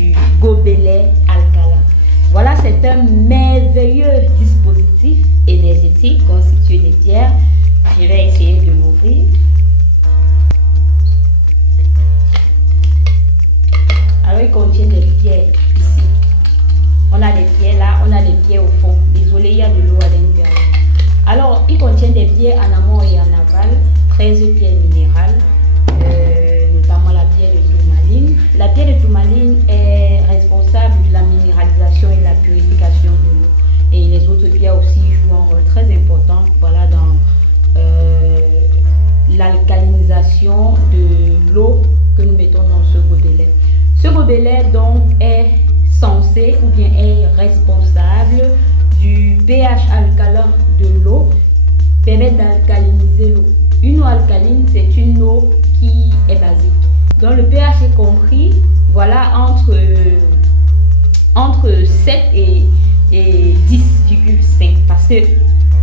du gobelet alcalin. Voilà, c'est un merveilleux dispositif énergétique constitué de pierres. Je vais essayer de l'ouvrir. Alors, il contient des pierres ici. On a des pierres là, on a des pierres au fond. Désolé, il y a de l'eau à l'intérieur. Alors, il contient des pierres en amont et en aval, 13 pierres minérales, notamment la pierre de tourmaline. La pierre de tourmaline est responsable de la minéralisation et de la purification de l'eau. Et les autres pierres aussi jouent un rôle très important, voilà, dans l'alcalinisation de l'eau que nous mettons dans ce gobelet. Ce gobelet donc est censé ou bien est responsable du pH alcalin de l'eau, permet d'alcaliniser l'eau. Une eau alcaline, c'est une eau qui est basique. Donc le pH est compris, voilà, entre 7 et 10,5 parce que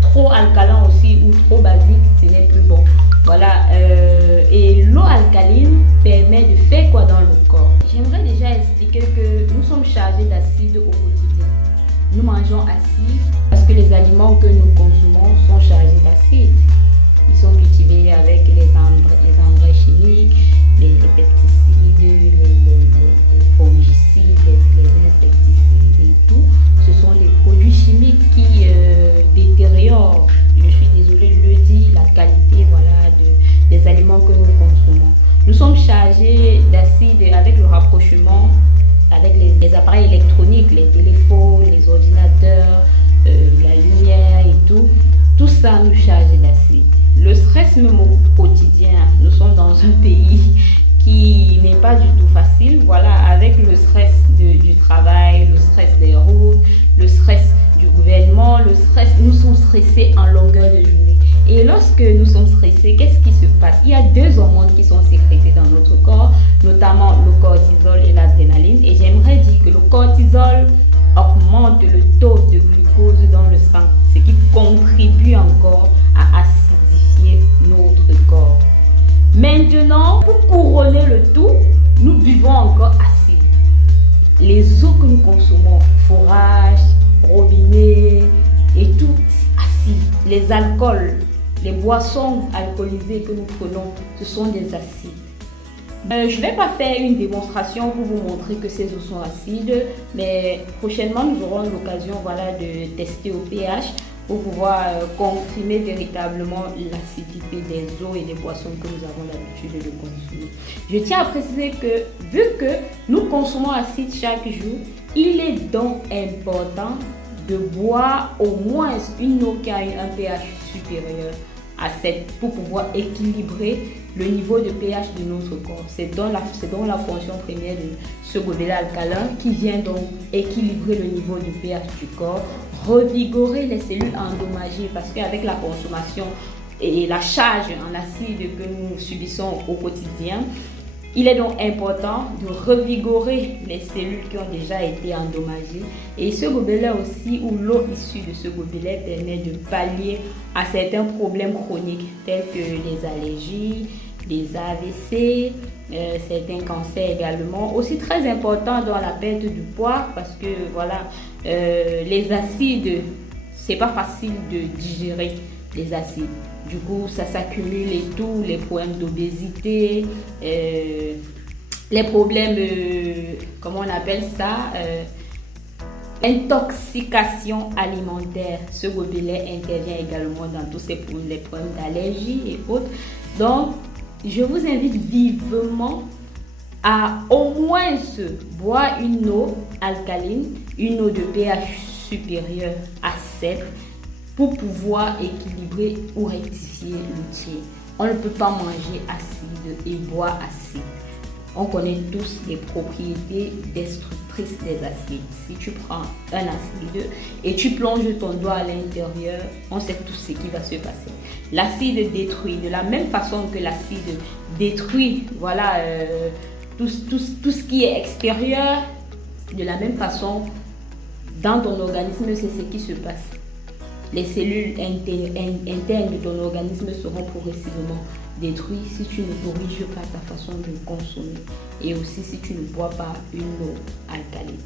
trop alcalin aussi ou trop basique, ce n'est plus bon. Voilà, et l'eau alcaline permet de faire quoi dans le corps? J'aimerais déjà expliquer que nous sommes chargés d'acides au quotidien. Nous mangeons acide parce que les aliments que nous consommons sont chargés d'acide. Ils sont cultivés avec les engrais chimiques, les pesticides, les fongicides, les insecticides et tout. Ce sont des produits chimiques qui détériorent, je suis désolée de le dire, la qualité, voilà, des aliments que nous consommons. Nous sommes chargés d'acide avec le rapprochement avec les appareils électroniques, les téléphones, les ordinateurs, la lumière et tout. Tout ça nous charge d'acide. Le stress même au quotidien, nous sommes dans un pays qui n'est pas du tout facile. Voilà, avec le stress du travail, le stress des routes, le stress du gouvernement, le stress, nous sommes stressés en longueur de journée. Et lorsque nous sommes stressés, qu'est-ce qui se passe? Il y a deux hormones qui sont sécrétées dans notre corps, notamment le cortisol et l'adrénaline. Et j'aimerais dire que le cortisol augmente le taux de glucose dans le sang, ce qui contribue encore à acidifier notre corps. Maintenant, pour couronner le tout, nous buvons encore acide. Les eaux que nous consommons, forage, robinet et tout, c'est acide. Les alcools, les boissons alcoolisées que nous prenons, ce sont des acides. Je ne vais pas faire une démonstration pour vous montrer que ces eaux sont acides, mais prochainement nous aurons l'occasion, voilà, de tester au pH pour pouvoir confirmer véritablement l'acidité des eaux et des boissons que nous avons l'habitude de consommer. Je tiens à préciser que vu que nous consommons acide chaque jour, il est donc important de boire au moins une eau qui a un pH supérieur à 7 pour pouvoir équilibrer le niveau de pH de notre corps. C'est donc la fonction première de ce gobelet alcalin qui vient donc équilibrer le niveau de pH du corps, revigorer les cellules endommagées parce qu'avec la consommation et la charge en acide que nous subissons au quotidien, il est donc important de revigorer les cellules qui ont déjà été endommagées. Et ce gobelet aussi, ou l'eau issue de ce gobelet, permet de pallier à certains problèmes chroniques tels que les allergies, les AVC, certains cancers également. Aussi très important dans la perte du poids parce que voilà, les acides, c'est pas facile de digérer les acides. Du coup, ça s'accumule et tout, les problèmes d'obésité, les problèmes, comment on appelle ça, intoxication alimentaire. Ce gobelet intervient également dans tous ces problèmes, les problèmes d'allergie et autres. Donc, je vous invite vivement à au moins boire une eau alcaline, une eau de pH supérieur à 7 pour pouvoir équilibrer ou rectifier le tir. On ne peut pas manger acide et boire acide. On connaît tous les propriétés destructrices des acides. Si tu prends un acide et tu plonges ton doigt à l'intérieur, on sait tout ce qui va se passer. L'acide détruit de la même façon que l'acide détruit, voilà, tout ce qui est extérieur. De la même façon, dans ton organisme, c'est ce qui se passe. les cellules internes de ton organisme seront progressivement détruites si tu ne corriges pas ta façon de consommer et aussi si tu ne bois pas une eau alcaline.